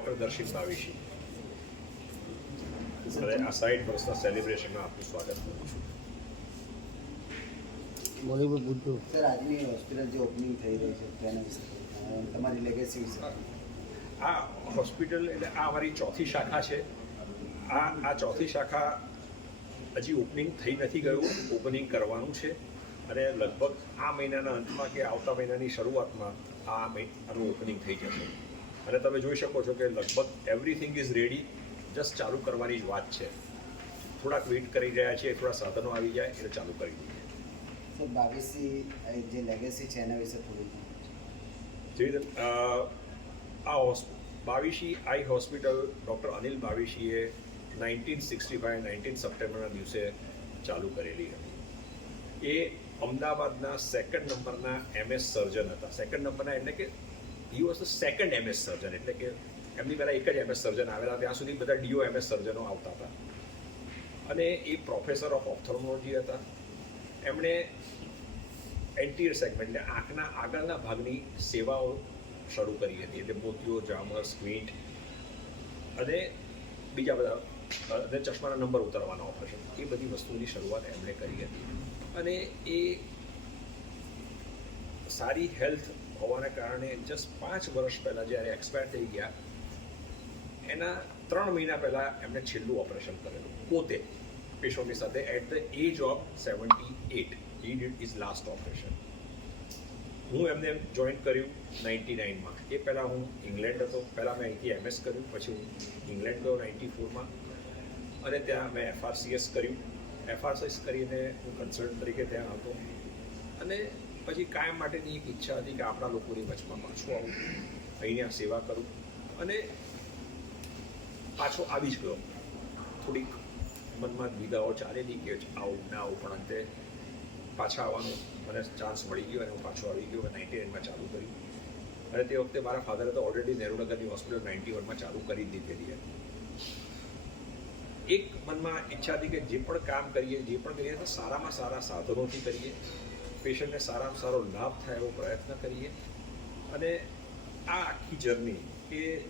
Doctor દર્શિત બાવીશી હવે આ side વર્ષના સેલિબ્રેશનમાં આપનું સ્વાગત કરું છું આ હોસ્પિટલ એટલે આ અમારી ચોથી શાખા છે. આ આ ચોથી શાખા હજી ઓપનિંગ થઈ નથી ગયું ઓપનિંગ કરવાનું છે. અને લગભગ આ મહિનાના અંતમાં કે આવતા મહિનાની શરૂઆતમાં આ મહિનાનું ઓપનિંગ થઈ જશે. અને તમે જોઈ શકો છો કે લગભગ એવરીથિંગ ઇઝ રેડી જસ્ટ ચાલુ કરવાની જ વાત છે. થોડાક વેઇટ કરી રહ્યા છીએ થોડા સાધનો આવી જાય એટલે ચાલુ કરી દઈએ. સર બાવીસી જે લેગેસી છે એના વિશે થોડું જેવી રીતે આ hospital Bavishi eye hospital doctor Anil બાવીશીએ nineteen sixty five nineteen સપ્ટેમ્બરના દિવસે ચાલુ કરેલી હતી. એ અમદાવાદના સેકન્ડ નંબરના એમએસ સર્જન હતા. સેકન્ડ નંબરના એટલે કે he was the second MS surgeon એટલે કે એમની પહેલાં એક જ એમએસ સર્જન આવેલા, ત્યાં સુધી બધા ડીઓ એમએસ સર્જનો આવતા હતા. અને એ પ્રોફેસર ઓફ ઓપ્થોમોલોજી હતા. એમણે એન્ટિયર સેગમેન્ટ એટલે આંખના આગળના ભાગની સેવાઓ શરૂ કરી હતી, એટલે મોતિયો જામર સ્ક્વીન્ટ અને બીજા બધા, અને ચશ્માના નંબર ઉતારવાના ઓપરેશન એ બધી વસ્તુની શરૂઆત એમણે કરી હતી. અને એ સારી હેલ્થ હોવાના કારણે જસ્ટ પાંચ વર્ષ પહેલાં જ્યારે એક્સપાયર થઈ ગયા, એના ત્રણ મહિના પહેલાં એમણે છેલ્લું ઓપરેશન કરેલું. પોતે પેશન્ટની સાથે at the age of seventy eight he did his last operation હું એમને જોઈન કર્યું નાઇન્ટી નાઇનમાં એ પહેલાં હું ઇંગ્લેન્ડ હતો. પહેલાં મેં અહીંથી એમએસ કર્યું, પછી હું ઇંગ્લેન્ડ ગયો નાઇન્ટી ફોરમાં અને ત્યાં મેં એફઆરસીએસ કર્યું. એફઆરસીએસ કરીને હું કન્સલ્ટન્ટ તરીકે ત્યાં હતો. અને પછી કાયમ માટેની એક ઈચ્છા હતી કે આપણા લોકોની વચમાં પાછું આવું? અહીંયા સેવા કરું. અને પાછો આવી જ ગયો. થોડીક મનમાં દ્વિધાઓ ચાલેલી કે આવું ના આવું, પણ અંતે પાછા આવવાનો મને ચાન્સ મળી ગયો અને હું પાછો આવી ગયો નાઇન્ટી નાઇનમાં ચાલુ કર્યું. અને તે વખતે મારા ફાધરે તો ઓલરેડી નહેરુનગરની હોસ્પિટલ નાઇન્ટી વનમાં ચાલુ કરી જ દીધેલી હતી. એક મનમાં ઈચ્છા હતી કે જે પણ કામ કરીએ, જે પણ કરીએ, તો સારામાં સારા સાધનોથી કરીએ. પેશન્ટને સારામાં સારો લાભ થાય એવો પ્રયત્ન કરીએ. અને આ આખી જર્ની એ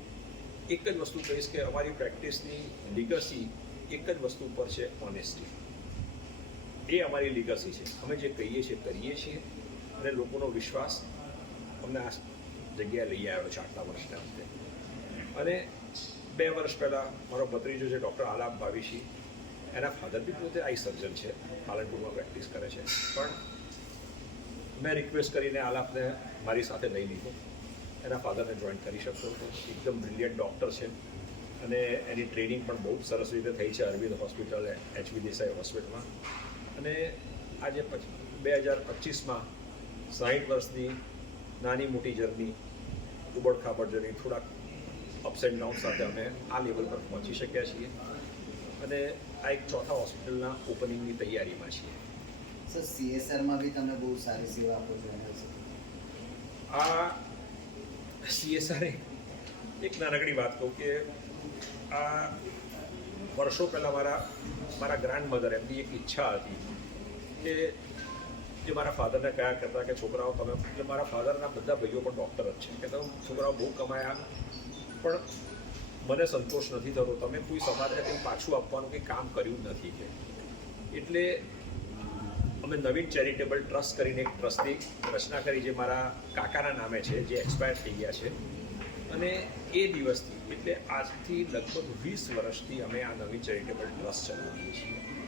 એક જ વસ્તુ કહીશ કે અમારી પ્રેક્ટિસની લીગસી એક જ વસ્તુ પર છે ઓનેસ્ટી એ અમારી લીગસી છે. અમે જે કહીએ છીએ, કરીએ છીએ અને લોકોનો વિશ્વાસ અમને આ જગ્યાએ લઈ આવ્યો છે આટલા વર્ષના અંતે. અને બે વર્ષ પહેલાં મારો ભત્રીજો છે, ડૉક્ટર આલાપ ભાવિશી, એના ફાધર બી પોતે આઈ સર્જન છે, પાલનપુરમાં પ્રેક્ટિસ કરે છે. પણ મેં રિક્વેસ્ટ કરીને આલાપને મારી સાથે લઈ લીધો. એના ફાધરને જોઈન કરી શકતો હતો એકદમ બ્રિલિયન્ટ ડૉક્ટર છે. અને એની ટ્રેનિંગ પણ બહુ સરસ રીતે થઈ છે અરવિંદ હોસ્પિટલ એચવી દેસાઈ હોસ્પિટલમાં અને આજે બે હજાર પચીસમાં સાહીઠ વર્ષની નાની મોટી જર્ની ઉબડખાબડ જર્ની થોડાક અપ્સ એન્ડ ડાઉન સાથે અમે આ લેવલ પર પહોંચી શક્યા છીએ. અને આ એક ચોથા હોસ્પિટલના ઓપનિંગની તૈયારીમાં છીએ. સર સીએસઆરમાં બી તમે બહુ સારી સેવા આપો છો આ સીએસઆર એક નાનકડી વાત કહું કે આ વર્ષો પહેલાં મારા મારા ગ્રાન્ડ મધર એમની એક ઈચ્છા હતી કે જે મારા ફાધરને કયા કરતા કે છોકરાઓ તમે એટલે મારા ફાધરના બધા ભાઈઓ પણ ડૉક્ટર જ છે. કે તમે છોકરાઓ બહુ કમાયા, પણ મને સંતોષ નથી થતો. તમે કોઈ સમાજને કંઈ પાછું આપવાનું કંઈ કામ કર્યું નથી કે. એટલે અમે નવીન ચેરિટેબલ ટ્રસ્ટ કરીને એક ટ્રસ્ટની રચના કરી જે મારા કાકાના નામે છે, જે એક્સપાયર થઈ ગયા છે. અને એ દિવસથી, એટલે આજથી લગભગ વીસ વર્ષથી અમે આ નવી ચેરિટેબલ ટ્રસ્ટ ચલાવીએ છીએ.